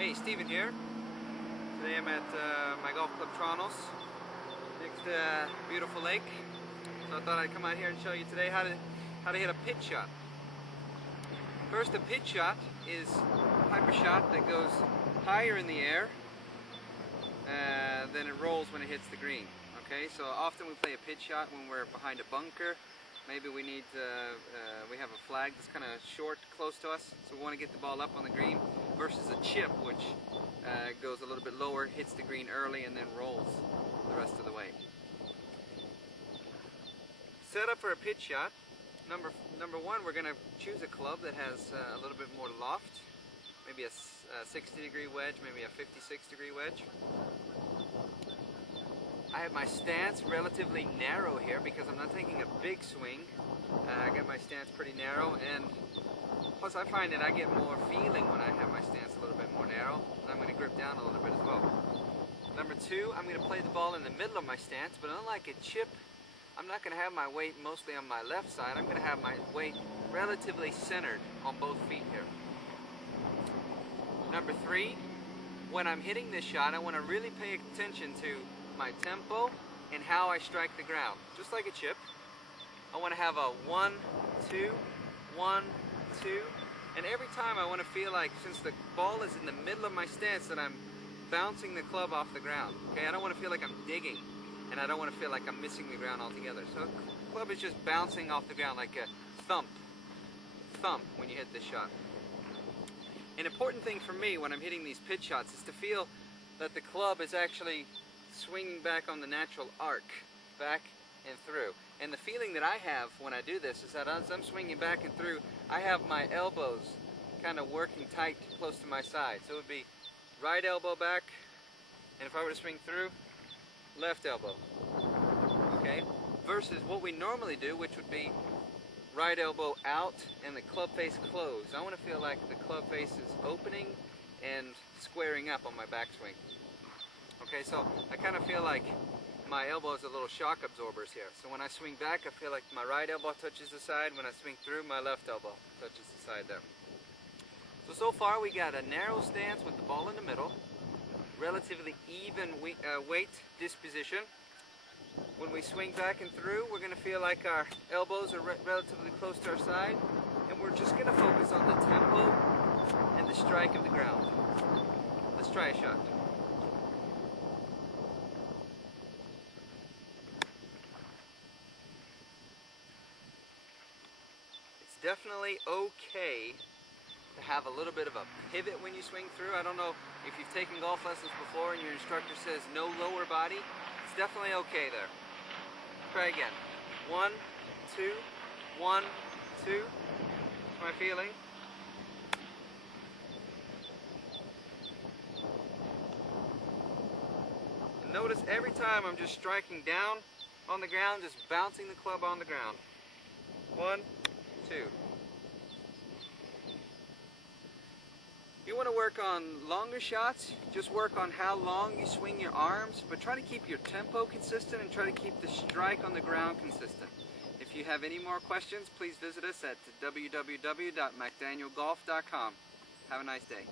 Hey, Steven here. Today I'm at my golf club Tronos, next to a beautiful lake. So I thought I'd come out here and show you today how to hit a pitch shot. First, a pitch shot is a hyper shot that goes higher in the air than it rolls when it hits the green. Okay, so often we play a pitch shot when we're behind a bunker. Maybe we need we have a flag that's kind of short, close to us, so we want to get the ball up on the green, versus a chip, which goes a little bit lower, hits the green early, and then rolls the rest of the way. Set up for a pitch shot. Number one, we're going to choose a club that has a little bit more loft, maybe a 60-degree wedge, maybe a 56-degree wedge. I have my stance relatively narrow here because I'm not taking a big swing. I got my stance pretty narrow, and plus I find that I get more feeling when I have my stance a little bit more narrow, and I'm going to grip down a little bit as well. Number two, I'm going to play the ball in the middle of my stance, but unlike a chip, I'm not going to have my weight mostly on my left side. I'm going to have my weight relatively centered on both feet here. Number three, when I'm hitting this shot, I want to really pay attention to my tempo and how I strike the ground. Just like a chip, I want to have a 1, 2, 1, 2, and every time I want to feel like, since the ball is in the middle of my stance, that I'm bouncing the club off the ground. Okay, I don't want to feel like I'm digging, and I don't want to feel like I'm missing the ground altogether. So the club is just bouncing off the ground like a thump when you hit this shot. An important thing for me when I'm hitting these pitch shots is to feel that the club is actually swinging back on the natural arc, back and through. And the feeling that I have when I do this is that as I'm swinging back and through, I have my elbows kind of working tight close to my side. So it would be right elbow back, and if I were to swing through, left elbow. Okay? Versus what we normally do, which would be right elbow out and the club face closed. I want to feel like the club face is opening and squaring up on my backswing. Okay, so I kind of feel like my elbows are little shock absorbers here. So when I swing back, I feel like my right elbow touches the side. When I swing through, my left elbow touches the side there. So far we got a narrow stance with the ball in the middle, relatively even weight disposition. When we swing back and through, we're going to feel like our elbows are relatively close to our side, and we're just going to focus on the tempo and the strike of the ground. Let's try a shot. Definitely okay to have a little bit of a pivot when you swing through. I don't know if you've taken golf lessons before and your instructor says no lower body. It's definitely okay there. Try again. 1, 2, 1, 2. That's my feeling. And notice every time I'm just striking down on the ground, just bouncing the club on the ground. 1, 2. You want to work on longer shots, just work on how long you swing your arms, but try to keep your tempo consistent and try to keep the strike on the ground consistent. If you have any more questions, please visit us at www.mcdanielgolf.com. Have a nice day.